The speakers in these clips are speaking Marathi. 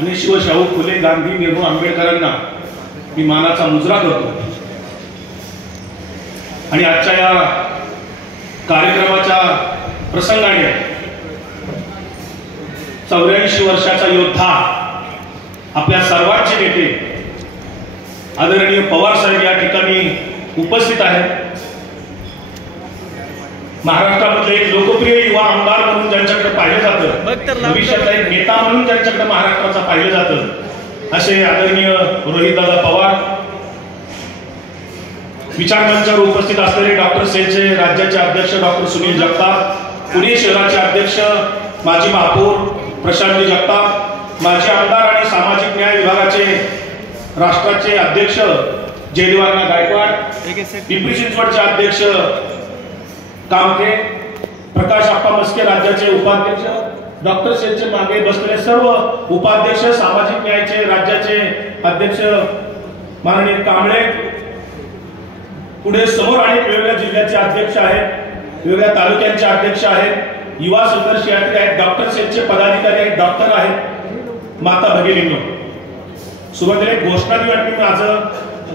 आणि शिवशाहू फुले गांधी नेहरू आंबेडकरांना मी मानाचा मुजरा करतो। आणि आजच्या या कार्यक्रमाच्या प्रसंगाने 84 वर्षाचा योद्धा आपल्या सर्वांचे नेते आदरणीय पवार साहेब या ठिकाणी उपस्थित आहेत। महाराष्ट्रामधले एक लोकप्रिय युवा आमदार म्हणून ज्यांच्याकडे पाहिलं जातं, भविष्यातला एक नेता म्हणून ज्यांच्याकडे महाराष्ट्राचा पाहिलं जातं, असे आदरणीय रोहितदादा पवार, विचारमंचावर उपस्थित असलेले डॉक्टर सेलचे राज्याचे अध्यक्ष डॉक्टर सुनील जगताप, पुणे शहराचे अध्यक्ष माजी महापौर प्रशांत जगताप, माजी आमदार आणि सामाजिक न्याय विभागाचे राष्ट्राचे अध्यक्ष जयदेवांना गायकवाड, पिंपरी चिंचवडचे अध्यक्ष कामथे, प्रकाश आप्पा मस्के राज्याचे उपाध्यक्ष, डॉक्टर सेलचे मागे बसलेले सर्व उपाध्यक्ष, सामाजिक न्यायाचे राज्याचे अध्यक्ष माननीय कांबळे, पुढे समोर अनेक वेगवेगळ्या जिल्ह्याचे अध्यक्ष आहेत, वेगवेगळ्या तालुक्यांचे अध्यक्ष आहेत, युवा संघर्ष यात्री आहेत, डॉक्टर सेलचे पदाधिकारी आहेत, डॉक्टर आहेत, माता भगिनींनो, सुरुवातीला एक घोषणा देऊ आणि मी माझं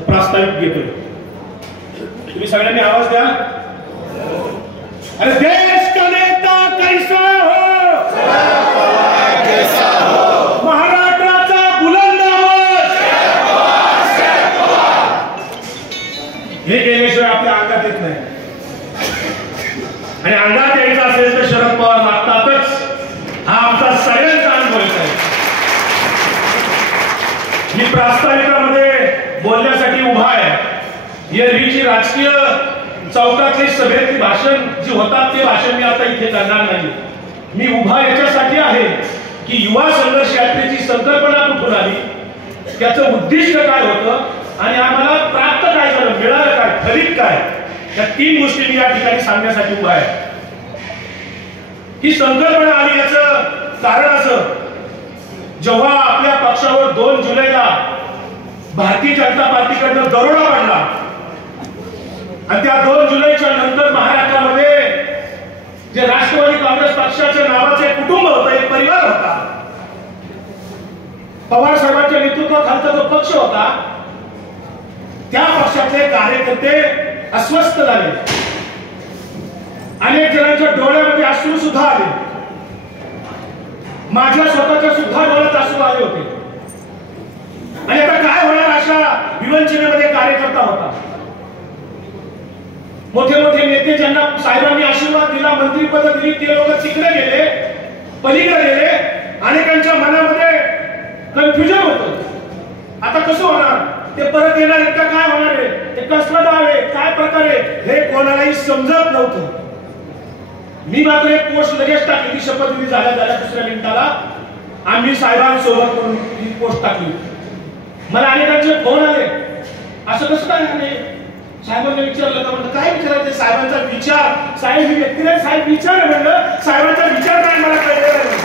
प्रास्ताविक घेतोय। तुम्ही सगळ्यांनी आवाज द्या। अरे देश का नेता कैसा हो, महाराष्ट्राचा बुलंद आवाज, हे केल्याशिवाय आपल्या अंगात येत नाही। आणि अंगात यायचं असेल तर शरद पवार लागतातच, हा आमचा सगळ्यांचा अनुभव आहे। मी प्रास्ताविकामध्ये बोलण्यासाठी उभा आहे। एरवीची राजकीय चौकातली सभेतली भाषण जी होतात ते भाषण मी आता इथे करणार नाही। मी उभा याच्यासाठी आहे की युवा संघर्ष यात्रेची संकल्पना कुठून आली, त्याचं उद्दिष्ट काय होतं आणि आम्हाला प्राप्त काय झालं, मिळालं काय, फलित काय, या 3 गोष्टी मी या ठिकाणी सांगण्यासाठी उभा आहे। ही संकल्पना आली याचं कारण असं, जेव्हा आपल्या पक्षावर 2 जुलैला भारतीय जनता पार्टीकडनं दरोडा पडला आणि त्या 2 जुलैच्या नंतर महाराष्ट्रामध्ये जे राष्ट्रवादी काँग्रेस पक्षाच्या नावाचे कुटुंब होतं, एक परिवार होता, पवार साहेबांच्या नेतृत्वाखालचा जो पक्ष होता, त्या पक्षाचे कार्यकर्ते अस्वस्थ झाले, अनेक जणांच्या डोळ्यामध्ये अश्रू सुद्धा आले, माझ्या स्वतःच्या सुद्धा डोळ्यात अश्रू आले होते। आणि आता काय होणार अशा विवंचनेमध्ये कार्यकर्ता होता। मोठे मोठे नेते ज्यांना साहेबांनी आशीर्वाद दिला, मंत्रीपद दिली, ते लोक तिकडे गेले, पलीकडे गेले, अनेकांच्या मनामध्ये कन्फ्युजन होतं। आता कसं होणार, ते परत येणार आहेत का, काय होणार आहे, ते कसलं डाव आहे, काय प्रकार आहे, हे कोणालाही समजत नव्हतं। मी मात्र एक पोस्ट लगेच टाकली, शपथविधी झाल्या दुसऱ्या मिनिटाला आम्ही साहेबांसोबत म्हणून ही पोस्ट टाकली। मला अनेकांचे फोन आले, असं कसं काय झाले, साहेबांना विचारलं का, म्हणलं काय विचारायचं, साहेबांचा विचार, साहेब ही व्यक्ती नाही, साहेब विचार, म्हणलं साहेबांचा विचार काय मला कळलेला नाही।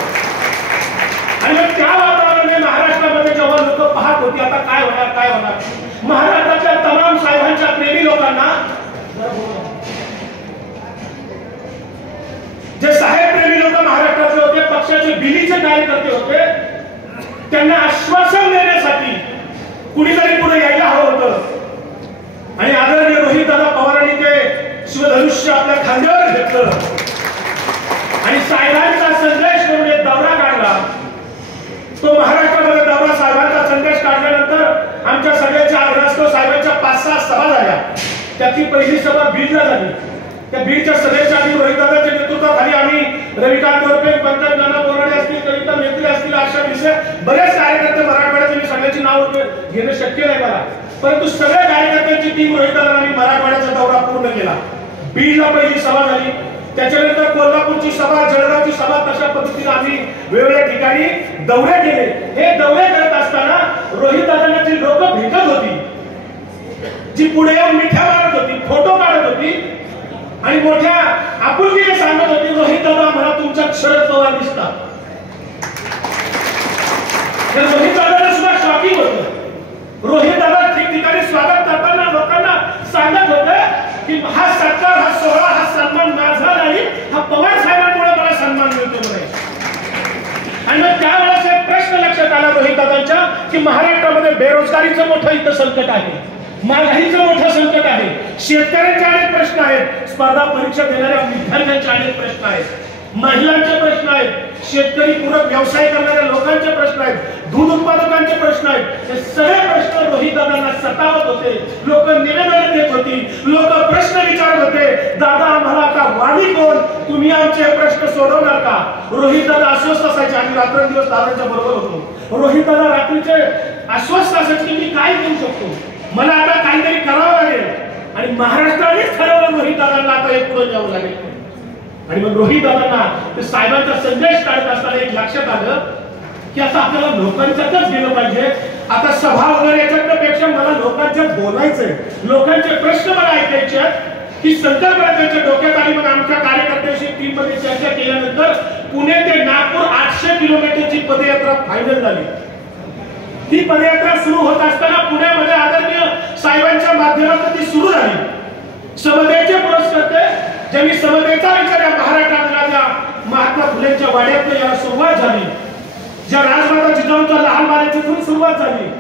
आणि मग त्या वातावरणाने महाराष्ट्रामध्ये जेव्हा लोक पाहत होती आता काय होणार काय होणार, महाराष्ट्राच्या तमाम साहेबांच्या प्रेमी लोकांना, जे साहेब प्रेमी लोक महाराष्ट्रातले होते, पक्षाचे बिलीचे कार्यकर्ते होते, त्यांना आश्वासन देण्यासाठी कुणीतरी पुढे यायला हवं होतं। आणि आदरणीय रोहितदादा पवारांनी ते शिवधनुष्य आपल्या खांद्यावर घेतलं आणि साहेबांचा संदेश म्हणून एक दौरा काढला। तो महाराष्ट्रामध्ये दौरा साहेबांचा संदेश काढल्यानंतर आमच्या सगळ्यांच्या आग्रहास्तव साहेबांच्या 5-6 सभा झाल्या। त्याची पहिली सभा बीडला झाली। त्या बीडच्या सभेच्या आधी रोहितदादाच्या नेतृत्वाखाली आम्ही रविकांत गोरपे, पंकज नाना बोराडे असतील, कविता मेत्री असतील, अशा विषय बरेच कार्यकर्ते मराठवाड्याचे, मी सगळ्यांची नाव घेणं शक्य नाही मला, परंतु सगळ्या कार्यकर्त्यांची टीम रोहितदादांना आम्ही मराठवाड्याचा दौरा पूर्ण केला। बीडला पहिली सभा झाली, त्याच्यानंतर कोल्हापूरची सभा, जळगावची सभा, तशा पद्धतीने आम्ही वेगवेगळ्या ठिकाणी दौरे केले। हे दौरे करत असताना रोहितदादांना जी लोक भेटत होती, जी पुढे येऊन मिठ्या मारत होती, फोटो काढत होती आणि मोठ्या आपुलकीने सांगत होती, रोहितदादा मला तुमच्यात शरद पवार दिसतात। रोहितदादांना सुद्धा शॉकिंग होतं। रोहितदादा ठिकठिकाणी स्वागत करताना लोकांना सांगत होते की हा सत्कार, हा सोहळा, हा सन्मान माझा नाही, हा पवार साहेबांमुळे मला सन्मान मिळतो म्हणे। आणि मग त्यावेळेस एक प्रश्न लक्षात आला रोहित की महाराष्ट्रामध्ये बेरोजगारीचं मोठं इथं संकट आहे, महागाईचं मोठं संकट आहे, शेतकऱ्यांचे अनेक प्रश्न आहेत, स्पर्धा परीक्षा देणाऱ्या विद्यार्थ्यांचे अनेक प्रश्न आहेत, महिलांचे प्रश्न आहेत, शेतकरी पूरक व्यवसाय करणाऱ्या लोकांचे प्रश्न आहेत, दूध उत्पादकांचे प्रश्न आहेत. हे सगळे प्रश्न रोहितदादांना सतावत होते. लोक निवेदन देत होती, लोक प्रश्न विचारत होते, दादा आम्हाला आता वाली कोण, तुम्ही आमचे प्रश्न सोडवणार का? रोहितदादा अस्वस्थ असायचे. आणि रात्रंदिवस दादांच्या बरोबर होतो. रोहितदादा रात्रीचे अस्वस्थ असायचे की मी काय करू शकतो, मला आता काहीतरी करावं लागेल. आणि महाराष्ट्रानेच ठरवलं रोहितदादांना आता हे पुढे जावं लागेल. आणि मग रोहितदादांना ते साहेबांचा संदेश काढत असताना एक लक्षात आलं की आता आपल्याला लोकांच्यातच गेलं पाहिजे. आता सभा वगैरे याच्यापेक्षा मला लोकांच्यात बोलायचंय, लोकांचे प्रश्न मला ऐकायचे आहेत. ही संकल्पना त्यांच्या डोक्यात आली. मग आमच्या कार्यकर्त्यांशी टीममध्ये चर्चा केल्यानंतर पुणे ते नागपूर 800 किलोमीटरची पदयात्रा फायनल झाली. ही पदयात्रा सुरू होत असताना पुण्यामध्ये आदरणीय साहेबांच्या माध्यमातून ती सुरू झाली. समतेचे पुरस्कर्ते ज्यांनी समतेचा विचार या महाराष्ट्रातल्या महात्मा फुलेंच्या वाड्यातून याला सुरुवात झाली, ज्या राजमाता जिजाऊंच्या लहान बाळाची सुरुवात झाली.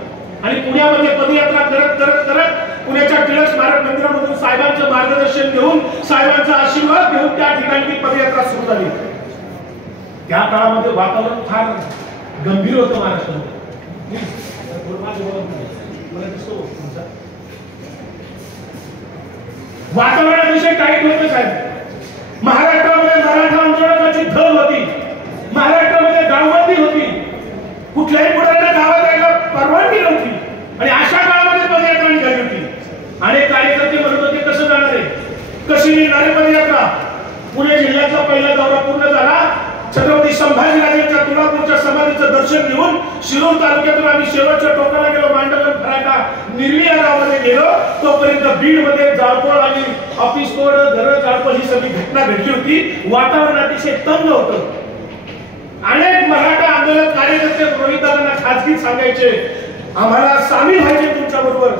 आणि पुण्यामध्ये पदयात्रा करत करत करत पुण्याच्या टिळक स्मारक मंदिरामधून साहेबांचं मार्गदर्शन घेऊन, साहेबांचा आशीर्वाद घेऊन त्या ठिकाणी ती पदयात्रा सुरू झाली. त्या काळामध्ये वातावरण फार गंभीर होतं महाराष्ट्रामध्ये. वातावरणाविषयी टाईट होतं साहेब. महाराष्ट्रामध्ये मराठा आंदोलनाची धग होती, महाराष्ट्रामध्ये गावबंदी होती, कुठल्याही पुढाऱ्याला गावात यायला परवानगी नव्हती. आणि अशा काळामध्ये पदयात्रा निघाली होती. अनेक कार्यकर्ते म्हणत होते कसं जाणार आहे, कशी निघणार आहे पदयात्रा. पुणे जिल्ह्याचा पहिला दौरा पूर्ण झाला. छत्रपती संभाजीराजांच्या तुळजापूरच्या समाधीचं दर्शन घेऊन शिरूर तालुक्यातून आम्ही शेवटच्या टोकाला गेलो. मांडवगड, फराटा, निर्वी या गावामध्ये गेलो. तोपर्यंत बीड मध्ये जाळपोळ आणि ऑफिस तोड, घर जाळपोळ ही सगळी घटना घडली होती. वातावरण अतिशय तंग होतं. अनेक मराठा आंदोलक कार्यकर्ते रोहितदादांना खाजगीत सांगायचे आम्हाला सामील व्हायचे तुमच्या बरोबर,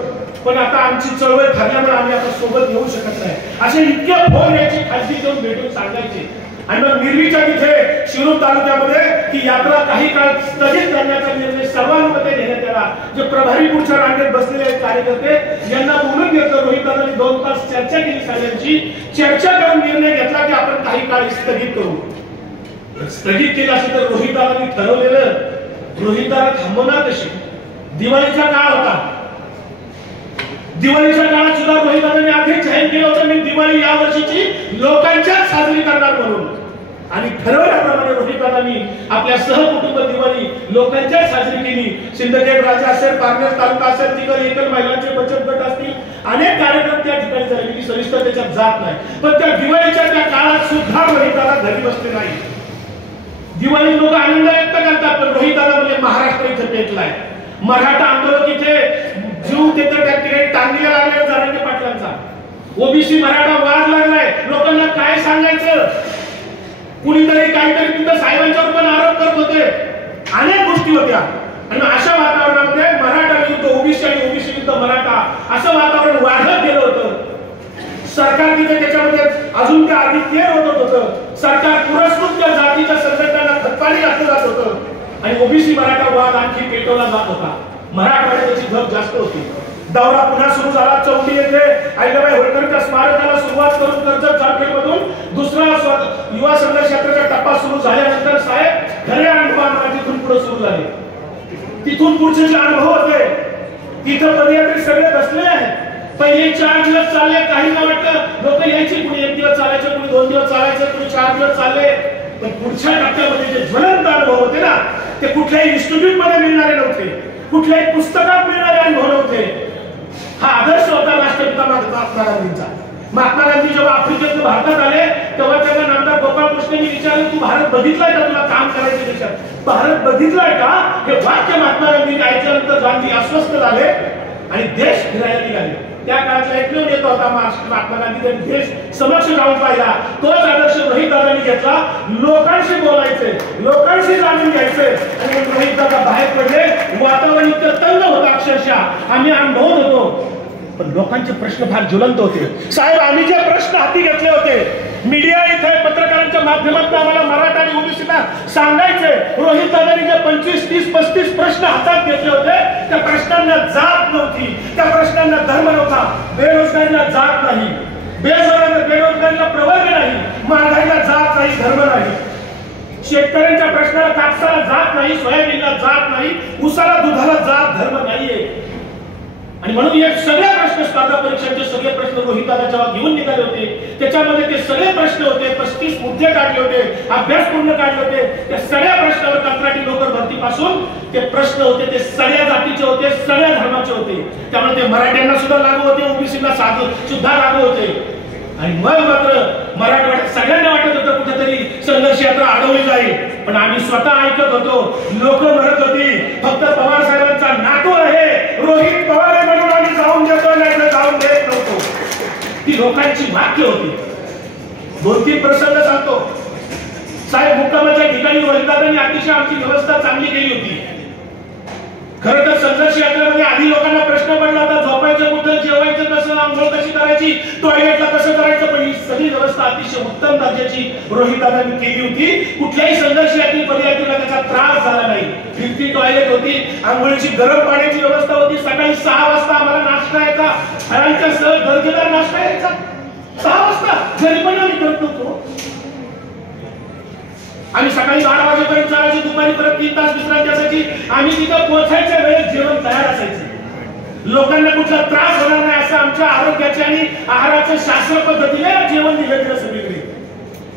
पण आता आमची चळवळ ठरल्यामुळे आम्ही आता सोबत येऊ शकत नाही, असे इतके फोन यायचे, खाजगी जाऊन भेटून सांगायचे. आणि मग निर्वीच्या तिथे शिरूर तालुक्यामध्ये ती यात्रा काही काळ स्थगित करण्याचा निर्णय सर्वांमध्ये घेण्यात आला. जे प्रभारी पुढच्या रांगेत बसलेले कार्यकर्ते यांना बोलून घेतलं. रोहितदादांनी 2 तास चर्चा केली. सगळ्यांची चर्चा करून निर्णय घेतला की आपण काही काळ स्थगित करू. स्थगित केलं असेल तर रोहितदादांनी ठरवलेलं रोहितदादा थांबवणार कशी. दिवाळीचा काळ होता. दिवाळीच्या काळात सुद्धा रोहितदादांनी आधीच जाहीर केलं होतं मी दिवाळी या वर्षीची लोकांच्याच साजरी करणार म्हणून. आणि ठरवल्याप्रमाणे रोहितदादांनी आपल्या सहकुटुंब दिवाळी लोकांच्या साजरी केली. सिंदखेड राजा असेल, पारनेर तालुका असेल, तिकडे एकल महिलांचे बचत गट असतील, अनेक कार्यक्रम त्या ठिकाणी झाले. मी सविस्तर त्याच्यात जात नाही. पण त्या दिवाळीच्या त्या काळात सुद्धा रोहितदादा घरी बसले नाही. दिवाळी लोक आनंद व्यक्त करतात, पण रोहितदादा म्हणजे महाराष्ट्र इथे पेटलाय. मराठा आंदोलक इथे जीव तिथे त्या ठिकाणी टांगलेला लागला जरांगे पाटलांचा. ओबीसी मराठा वाद लागलाय. लोकांना काय सांगायचं. कुणीतरी काहीतरी तिथं साहेबांच्यावर पण आरोप करत होते. अनेक गोष्टी होत्या. आणि अशा वातावरणामध्ये मराठा विरुद्ध ओबीसी आणि ओबीसी विरुद्ध मराठा असं वातावरण वाढत गेलं होतं. सरकार तिथे त्याच्यामध्ये अजून त्या अधिक तेर होतं. सरकार पुरस्कृत त्या जातीच्या संघटनांना खतपाणी घातलं जात होतं. आणि ओबीसी मराठा वाद आणखी पेटवला जात होता. मराठवाड्यात त्याची धग जास्त होती. दौरा पुन्हा सुरू झाला. चौंडी येथे अहिल्याबाई होळकरच्या स्मारकाला सुरुवात करून कर्जत जामखेडमधून दुसरा युवा संघर्ष यात्रेचा टप्पा सुरू झाल्यानंतर साहेब खरे अनुभव आम्हाला तिथून पुढे सुरू झाले. तिथून पुढचे जे अनुभव होते तिथं पदयात्रे सगळे बसले आहेत. पहिले 4 दिवस चालले. काहींना वाटतं लोक यायची, कुणी 1 दिवस चालायचं, कुणी 2 दिवस चालायचं, कुणी 4 दिवस चालले. पण पुढच्या टप्प्यामध्ये जे ज्वलंत अनुभव होते ना ते कुठल्याही इन्स्टिट्यूट मध्ये मिळणारे नव्हते, कुठल्याही पुस्तकात मिळणारे अनुभव नव्हते. हा आदर्श होता राष्ट्रपिता महात्मा गांधींचा. महात्मा गांधी जेव्हा आफ्रिकेतून भारतात आले तेव्हा त्यांना नामदार गोपाळकृष्णनी विचारलं तू भारत बघितलाय का, तुला काम करायचं देशात, भारत बघितलाय का. हे वाक्य महात्मा गांधींनी ऐकल्यानंतर गांधी अस्वस्थ झाले आणि देश फिरायला निघाले. त्या काळातला एकमेव नेता होता महात्मा गांधी. त्यांनी देश समक्ष जाऊन पाहिला. तोच आदर्श रोहितदादांनी घेतला. लोकांशी बोलायचे, लोकांशी जाणून घ्यायचे. आणि रोहितदादा बाहेर पडले. वातावरण इतकं तंग होतं अक्षरशः आम्ही अनुभवत होतो. पण लोकांचे प्रश्न फार ज्वलंत होते. साहेब आम्ही जे प्रश्न हाती घेतले होते मीडिया इथे पत्रकारांच्या माध्यमातून आम्हाला मराठा आणि ओबीसीला सांगायचे. रोहितदादांनी जे 25, 30, 35 प्रश्न हातात घेतले होते प्रश्नांना जात नव्हती, त्या प्रश्नांना धर्म नव्हता. बेरोजगारीला जात नाही, बेरोजगारीला प्रवर्ग नाही, महागाईला जात नाही, धर्म नाही. शेतकऱ्यांच्या प्रश्नाला कापसाला जात नाही, सोयाबीनला जात नाही, उसाला दुधाला जात धर्म नाहीये. आणि म्हणून हे सगळे प्रश्न, स्पर्धा परीक्षांचे सगळे प्रश्न रोहितदादा जेव्हा घेऊन निघाले होते, त्याच्यामध्ये ते सगळे प्रश्न होते, 35 मुद्दे काढले होते, अभ्यास पूर्ण काढले होते. त्या सगळ्या प्रश्नावर कंत्राटी नोकर भरतीपासून ते प्रश्न होते, ते सगळ्या जातीचे होते, सगळ्या धर्माचे होते. त्यामुळे ते मराठ्यांना सुद्धा लागू होते, ओबीसीला सुद्धा लागू होते. आणि मग मात्र मराठवाड्यात सगळ्यांना वाटत होतं कुठेतरी संघर्ष यात्रा अडवली जाईल. पण आम्ही स्वतः ऐकत होतो, लोक म्हणत होती फक्त पवार साहेबांचा नातू आहे, रोहित पवार आहे म्हणून आम्ही जाऊन देतो, नाही तर जाऊन देत नव्हतो. ती लोकांची वाक्य होती. 2-3 प्रसंग सांगतो. साहेब मुक्कामाच्या ठिकाणी रोहितदादांनी अतिशय आमची व्यवस्था चांगली केली होती. खरं तर संघर्ष यात्रेमध्ये आधी लोकांना प्रश्न पडला होता, झोपायचं कुठं, जेवायचं कसं, आंघोळ कशी करायची, टॉयलेटला कसं करायचं. पण ही सगळी व्यवस्था अतिशय उत्तम दर्जाची रोहितदादांनी केली होती. कुठल्याही संघर्ष यात्री पदयात्रेला त्याचा त्रास झाला नाही. फिरती टॉयलेट होती, आंघोळीची गरम पाण्याची व्यवस्था होती. सकाळी 6 वाजता आम्हाला नाश्ता यायचा, फळांच्या सह दर्जेदार नाश्ता यायचा. 6 वाजता घरी पण आम्ही करत नव्हतो. आम्ही सकाळी 12 वाजेपर्यंत चालायची, दुपारी परत 3 तास विश्रांती असायची. आम्ही तिथं पोहोचायच्या वेळेस जेवण तयार असायचं. लोकांना कुठला त्रास होणार नाही असं आमच्या आरोग्याच्या आणि आहाराच्या शास्त्र पद्धतीने जेवण दिलं गेलं सगळीकडे.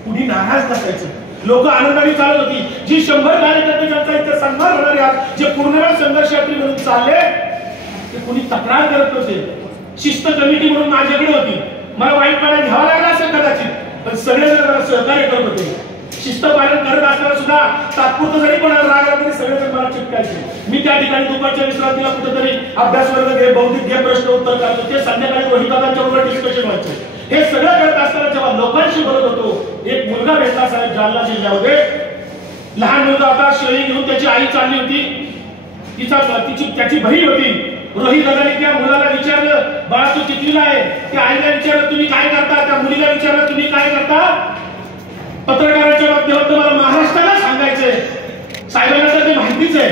कुणी नाराज नसायचं, लोक आनंदाने चालत होती. जी 100 कार्यकर्ते ज्यांचा इथे सन्मान होणार आहे, जे पूर्णवेळ संघर्ष यात्री म्हणून चालले, ते कुणी तक्रार करत नव्हते. शिस्त कमिटी म्हणून माझ्याकडे होती, मला वाईटपणा घ्यावा लागला असेल कदाचित, पण सगळेजण मला सहकार्य करत होते. शिस्त पालन करत असताना सुद्धा तात्पुरतं जरी कोणाला राग आला तरी सगळेजण मला चिटकायचे. मी त्या ठिकाणी दुपारच्या विश्रांतीला कुठेतरी अभ्यास वर्ग घे, बौद्धिक घे, प्रश्न उत्तर करतो. ते संध्याकाळी रोहितदादांच्या बरोबर डिस्कशन व्हायचे. हे सगळं करत असताना जेव्हा लोकांशी बोलत होतो, एक मुलगा भेटला साहेब जालना जिल्ह्यामध्ये. लहान मुलगा होता, शेळी घेऊन त्याची आई चालली होती, त्याची बहीण होती. रोहितदादांनी त्या मुलाला विचारलं, बाळा तू कितवीला आहे? त्या आईला विचारलं तुम्ही काय करता? त्या मुलीला विचारलं तुम्ही काय करता? पत्रकारांच्या माध्यमातून मला महाराष्ट्राला सांगायचंय, साहेबांना तर ते माहितीच आहे.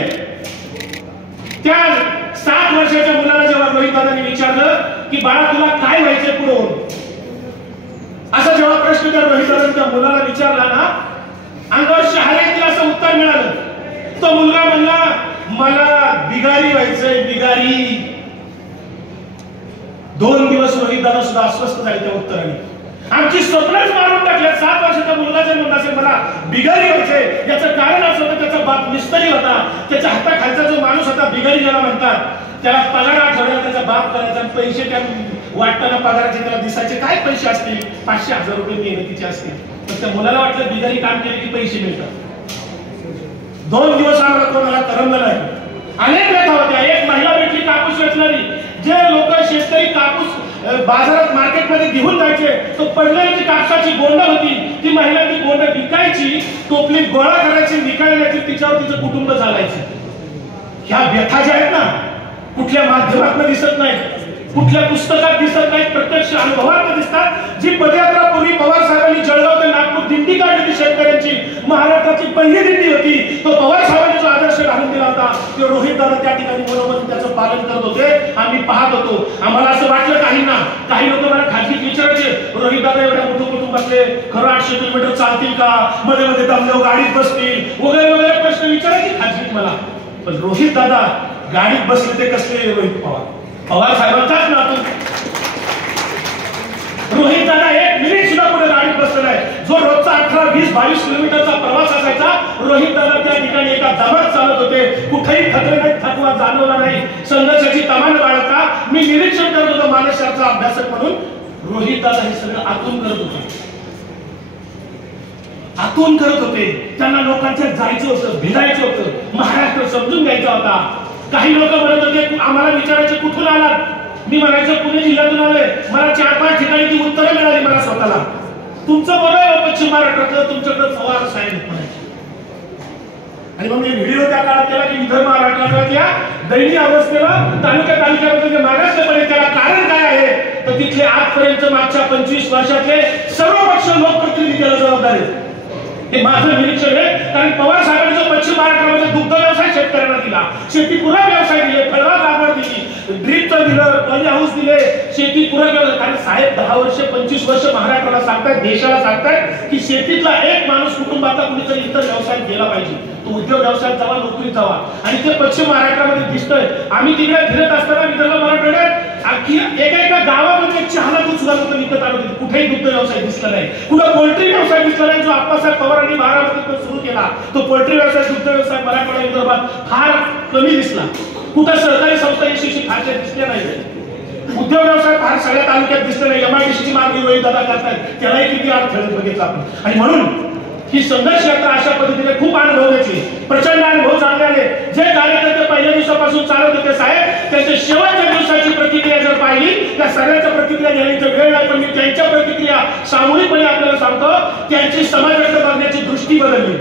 त्या 7 वर्षाच्या मुलाला जेव्हा रोहितदादांनी विचारलं की बाळा तुला काय व्हायचंय पुढे, असा जेव्हा प्रश्न त्या रोहितदादांच्या मुलाला विचारला ना, अंगावर शहारे येतील असं उत्तर मिळालं. तो मुलगा म्हणला मला बिगारी व्हायचंय, बिगारी. 2 दिवस रोहितदादा सुद्धा अस्वस्थ झाले त्या उत्तराने. आमची स्वप्नच मारून टाकल्यात. 7 वर्षाचा मुलगा जर म्हणत असेल मला बिगारी व्हायचंय, याचं कारण असं होतं त्याचा बाप मिस्त्री होता. त्याच्या हाताखालचा जो माणूस होता बिगारी ज्याला म्हणतात, त्याला पगार आठवड्याला त्याचा बाप करायचा. आणि पैसे त्या वाटताना पगाराचे त्याला दिसायचे काय पैसे असतील, 500-1000 रुपये मेहनतीचे असतील. तर त्या मुलाला वाटलं बिगारी काम केले की पैसे मिळतात. 2 दिवस आम्हाला कोणाला करमलं नाही. अनेक व्यथा होत्या. एक महिला भेटली कापूस वेचणारी. जे लोक शेतकरी कापूस बाजारात मार्केटमध्ये घेऊन जायचे, तो पडलेली जी कापसाची गोंड होती, ती महिला ती गोंड विकायची, टोपली गोळा करायची, विकायची, तिच्यावर तिचं कुटुंब चालायचं. ह्या व्यथा ज्या आहेत ना, कुठल्या माध्यमातून दिसत नाहीत, कुठल्या पुस्तकात दिसत नाहीत, प्रत्यक्ष अनुभवात दिसतात. जी पदयात्रा पूर्वी पवार साहेबांनी जळगाव ते नागपूर दिंडी काढली होती शेतकऱ्यांची, महाराष्ट्राची पहिली दिंडी होती. तो पवार साहेबांनी जो आदर्श घालून दिला होता, तो रोहितदादा त्या ठिकाणी बरोबर त्याचं पालन करत होते. आम्ही पाहत होतो. आम्हाला असं वाटलं काहींना, काही लोक मला खाजगीत विचारायचे, रोहितदादा एवढ्या मोठं कुटुंबातले खरं 800 किलोमीटर चालतील का, मध्ये मध्ये दमल्यावर गाडीत बसतील वगैरे वगैरे प्रश्न विचारायचे खाजगीत मला. पण रोहितदादा गाडीत बसले ते कसले? रोहित पवार साहेबांचाच नातू. रोहितदादा 1 मिनिट सुद्धा पुढे गाडीत बसलेला आहे. जो रोजचा 18, 20, 22 किलोमीटरचा प्रवास असायचा, रोहितदादा त्या ठिकाणी एका दमात चालत होते. कुठेही थकले नाही, थकवा जाणवला नाही. संघर्षाची तमान बाळगता मी निरीक्षण करत होतो मानसशास्त्र अभ्यासक म्हणून. रोहितदादा हे सगळं आतून करत होते, आतून करत होते. त्यांना लोकांच्या जायचं होतं, भिडायचं होतं, महाराष्ट्र समजून घ्यायचा होता. काही लोक म्हणत होते, आम्हाला विचारायचे कुठून आलात? मी म्हणायचं पुणे जिल्ह्यातून आलोय. मला 4-5 ठिकाणी ती उत्तरं मिळाली मला स्वतःला. तुमचं बरं आहे पश्चिम महाराष्ट्रातलं, तुमच्याकडे पवार साहेब म्हणायचे. आणि मग मी व्हिडिओ त्या काळात केला की विदर्भ महाराष्ट्रातल्या दैनीय अवस्थेला तालुक्यामध्ये जे मागासलेपणे त्याला कारण काय आहे, तर तिथले आजपर्यंत मागच्या 25 वर्षातले सर्व पक्ष लोकप्रतिनिधी त्याला जबाबदार आहेत. हे माझं निरीक्षण आहे. कारण पवार साहेबांनी जो पश्चिम महाराष्ट्रामध्ये दुग्ध व्यवसाय शेतकऱ्यांना दिला, शेतीपूरक व्यवसाय दिले, फळबाग लागवड दिली, दिलं, पॉली हाऊस दिले, शेती पूरक केलं. कारण साहेब 10 वर्ष 25 वर्ष महाराष्ट्राला सांगतायत, देशाला सांगतायत की शेतीतला एक माणूस कुटुंबाचा कुणीतरी इतर व्यवसाय केला पाहिजे, तो उद्योग व्यवसायात जावा, नोकरीत जावा. आणि ते पश्चिम महाराष्ट्रामध्ये दिसतंय. आम्ही तिकडे फिरत असताना विदर्भ मराठवाड्यात एका गावामध्ये चहाला दूध सुद्धा लोक विकत आणत होते. कुठेही दुग्ध व्यवसाय दिसला नाही, कुठं पोल्ट्री व्यवसाय दिसला नाही. जो आप्पासाहेब पवारांनी बारामतीत सुरू केला तो पोल्ट्री व्यवसाय, दुग्ध व्यवसाय मराठवाडा विदर्भात फार कमी दिसला. कुठं सहकारी संस्था यशस्वी फारशा दिसल्या नाही. उद्योग व्यवसाय फार सगळ्या तालुक्यात दिसले नाही. एमआयडीसीची मागणी रोहित दादा करतायत, त्यालाही किती अडथळे बघितला आपण. आणि म्हणून ही संघर्ष यात्रा अशा पद्धतीने खूप अनुभव घेतले, प्रचंड अनुभव चांगले आले. जे कार्यकर्ते पहिल्या दिवसापासून चालत होते साहेब, त्यांच्या शेवटच्या दिवसाची प्रतिक्रिया जर पाहिली, त्या सगळ्यांच्या प्रतिक्रिया घेण्याची वेळ नाही, पण मी त्यांच्या प्रतिक्रिया सामूहिकपणे आपल्याला सांगतो. त्यांची समाजाकडे बघण्याची दृष्टी बदलली,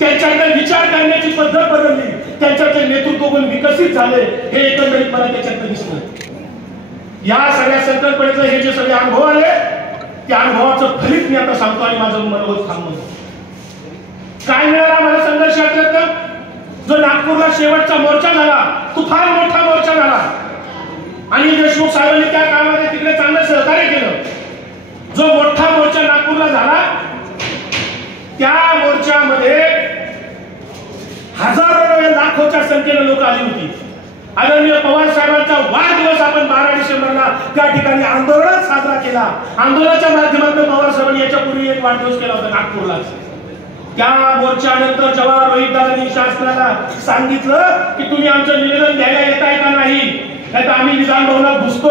त्यांच्याकडे विचार करण्याची पद्धत बदलली, त्यांच्याचे नेतृत्व गुण विकसित झाले. हे एकंदरीत मला त्याच्यात दिसतं. या सगळ्या संकल्पनेचे हे जे सगळे अनुभव आले, त्या अनुभवाचं फलित मी आता सांगतो आणि माझं मनोगत थांबवतो. काय मिळाला मला संघर्ष यात्रेतनं? जो नागपूरला शेवटचा मोर्चा झाला, तो फार मोठा मोर्चा झाला आणि देशमुख साहेबांनी त्या काळामध्ये तिकडे चांगलं सहकार्य केलं. जो मोठा मोर्चा नागपूरला झाला, त्या मोर्चामध्ये हजारो लाखोच्या संख्येने लोक आली होती. आदरणीय पवार साहेबांचा वाढदिवस आपण 12 डिसेंबरला त्या ठिकाणी आंदोलनात साजरा केला. आंदोलनाच्या माध्यमातून पवार साहेबांनी याच्यापूर्वी एक वाढदिवस केला होता नागपूरला. त्या मोर्चानंतर जेव्हा रोहितदादांनी शासनाला सांगितलं की तुम्ही आमचं निवेदन द्यायला येताय का नाही, तर आम्ही विधान भवनात घुसतो,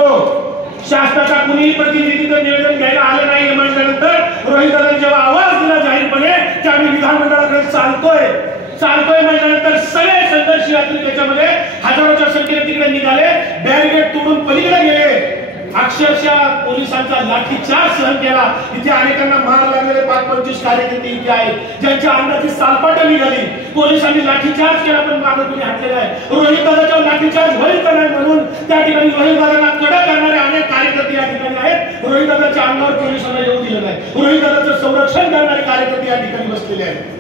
शासनाचा कुणीही प्रतिनिधीचं निवेदन घ्यायला आलं नाही हे म्हटल्यानंतर रोहितदादांनी जेव्हा आवाज दिला जाहीरपणे की आम्ही विधानमंडळाकडे चालतोय म्हटल्यानंतर सगळे संघर्ष यात्री त्याच्यामध्ये हजारोच्या संख्येने तिकडे निघाले, बॅरिकेड तोडून पलीकडे गेले. अक्षरशः पोलिसांचा लाठीचार्ज सहन केला. इथे अनेकांना मार लागलेले 5-25 कार्यकर्ते इथे आहेत, ज्यांच्या अंगाची सालपाट निघाली. पोलिसांनी लाठीचार्ज केला, पण मागे कोणी हटले नाही. रोहितदादाच्यावर लाठीचार्ज होईल का नाही म्हणून त्या ठिकाणी रोहितदादांना कडक करणारे अनेक कार्यकर्ते या ठिकाणी आहेत. रोहितदादाच्या अंगावर पोलिसांना येऊ दिलं नाही. रोहितदादाचं संरक्षण करणारे कार्यकर्ते या ठिकाणी बसलेले आहेत.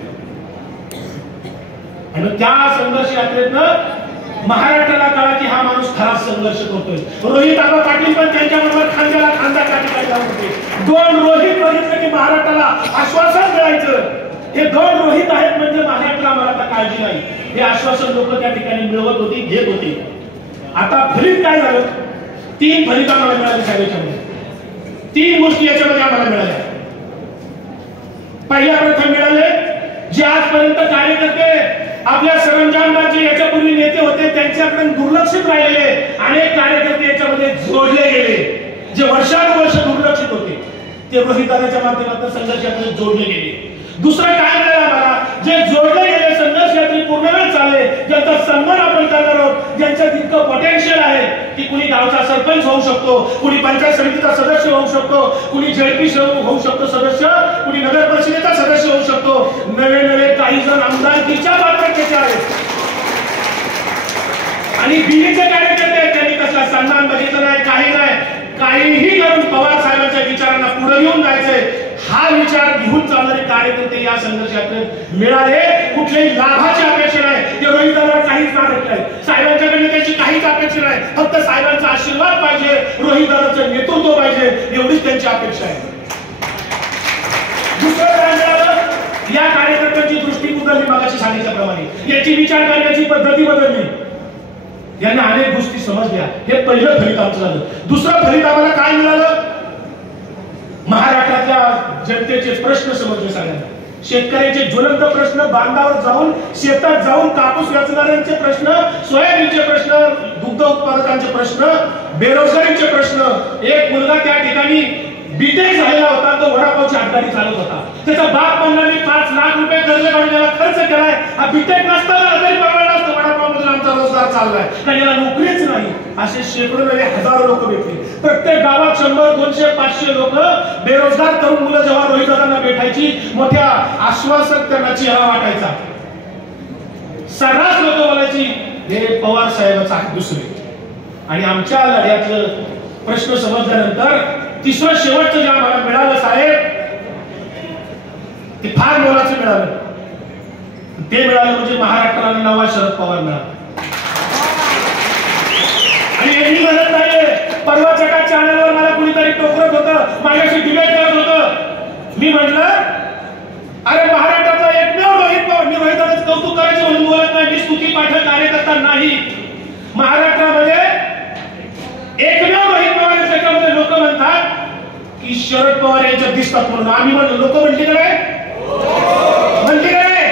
आणि त्या संघर्ष यात्रेतनं महाराष्ट्राला कळा की हा माणूस खरा संघर्ष करतोय. रोहित आबा पाटील पण त्यांच्याबरोबर खांद्याला खांदा त्या ठिकाणी लावून होते. 2 रोहित बघितले की महाराष्ट्राला आश्वासन मिळायचं. हे 2 रोहित आहेत म्हणजे महाराष्ट्राला मला आता काळजी नाही. हे आश्वासन लोक त्या ठिकाणी मिळवत होती, घेत होती. आता फलित काय झालं? 3 फलित आम्हाला मिळाले साहेबांच्यामध्ये. 3 गोष्टी याच्यामध्ये आम्हाला मिळाल्या. पहिल्या प्रथम मिळाले, जे आजपर्यंत कार्यकर्ते आपल्या सरंजामदारचे याच्यापूर्वी नेते होते त्यांच्याकडे दुर्लक्षित राहिलेले अनेक कार्यकर्ते याच्यामध्ये जोडले गेले. जे वर्षानुवर्ष दुर्लक्षित होते ते रोहितदादाच्या माध्यमातून संघर्ष यात्रेत जोडले गेले. दुसरं काय मिळालं मला? जे जोडले गेले संघर्ष यात्रे पूर्ण वेळ चालले, ज्यांचा सन्मान आपण करणार आहोत, ज्यांच्यात इतकं पोटेन्शियल आहे की कुणी गावचा सरपंच होऊ शकतो, कुणी पंचायत समितीचा सदस्य होऊ शकतो, कुणी जेडपी होऊ शकतो सदस्य, कुणी नगर परिषदेचा सदस्य होऊ शकतो. नवे काही जण आमदारकीच्या पात्रतेचे आहेत आणि बिलीचे कार्यकर्ते आहेत. त्यांनी कसला सन्मान बघितलं नाही, काही नाही. काहीही करून पवार साहेबांच्या विचारांना पुढे घेऊन जायचंय हा विचार घेऊन चालणारे कार्यकर्ते या संघर्ष यात्रेत मिळाले. कुठल्याही लाभाची अपेक्षा नाही. ते रोहितदादाला काहीच मागत नाही, साहेबांच्याकडे त्याची काहीच अपेक्षा नाही. फक्त साहेबांचा आशीर्वाद पाहिजे, रोहितदादाचं नेतृत्व पाहिजे, एवढीच त्यांची अपेक्षा आहे. दुसरं काय मिळालं? या कार्यकर्त्यांची दृष्टी बदलली. मागाशी सांगितल्याप्रमाणे याची विचार करण्याची पद्धती बदलली. यांना अनेक गोष्टी समजल्या. हे पहिलं फलित आमचं झालं. दुसरं फलित आम्हाला काय मिळालं? महाराष्ट्रातल्या जनतेचे प्रश्न समजले सगळ्यांना. शेतकऱ्यांचे ज्वलंत प्रश्न, बांधावर जाऊन शेतात जाऊन कापूस वेचणाऱ्यांचे प्रश्न, सोयाबीनचे प्रश्न, दुग्ध उत्पादकांचे प्रश्न, बेरोजगारीचे प्रश्न. एक मुलगा त्या ठिकाणी बीटेक झालेला होता, तो वडापावची अड्डाणी चालत होता. त्याचा बाप म्हणला मी 5 लाख रुपये कर्ज काढून याला खर्च केलाय. हा बीटेक नसताना तरी परवडला असतो. वडापाव मधून आमचा रोजगार चाललाय, कारण याला नोकरीच नाही. असे शेकडो नव्हे हजारो लोक भेटले. प्रत्येक गावात 100, 200, 500 लोक बेरोजगार तरुण मुलं जेव्हा रोहितदादांना भेटायची, मोठ्या आश्वासक त्यांना चेहरा वाटायचा. सर्रास लोक बोलायची हे पवार साहेबांचा आहे दुसरे. आणि आमच्या लढ्यातलं प्रश्न समजल्यानंतर तिसरं शेवटचं जे आम्हाला मिळालं साहेब, ते फार मोलाचं मिळालं. ते मिळालं म्हणजे महाराष्ट्राला नवा शरद पवार मिळाला. आणि एवढी म्हणत नाही मी म्हटलं अरे महाराष्ट्राचा एकमेव रोहित पवार, मी रोहितदादाचं कौतुक करायचं म्हणून बोलत नाही, मी स्तुती पाठक कार्यकर्ता नाही. महाराष्ट्रामध्ये एकमेव रोहित पवार त्याच्यामध्ये लोक म्हणतात की शरद पवार यांच्यात दिसतात म्हणून. आम्ही म्हणलो, लोक म्हणली का नाही? म्हणली का नाही?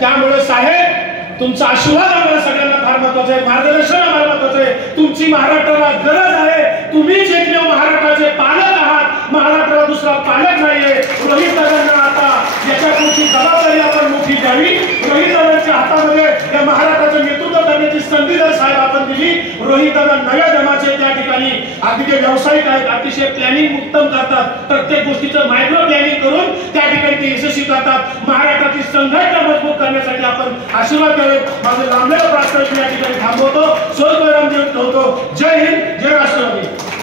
त्यामुळे साहेब तुमचा आशीर्वाद आम्हाला सगळ्यांना फार महत्वाचा आहे, मार्गदर्शन आम्हाला महत्वाचं आहे. तुमची महाराष्ट्राला गरज आहे. तुम्हीच एकमेव महाराष्ट्राचे पालक आहात, महाराष्ट्राला दुसरा पालक नाहीये. रोहित दादांना आता याच्या पुढची जबाबदारी आपण मोठी द्यावी. रोहित दादांच्या हातामध्ये या महाराष्ट्राचं नेतृत्व करण्याची संधी जर साहेब आपण दिली, रोहित दादा नव्या जमाचे त्या ठिकाणी अतिशय व्यावसायिक आहेत, अतिशय प्लॅनिंग उत्तम करतात, प्रत्येक गोष्टीचं मायक्रो प्लॅनिंग करून त्या ठिकाणी ते यशस्वी करतात. महाराष्ट्राची संघटना मजबूत करण्यासाठी आपण आशीर्वाद द्यावे. माझं लांबलेलं प्रार्थना या ठिकाणी थांबवतो. सोय परिणाम देऊन ठेवतो. जय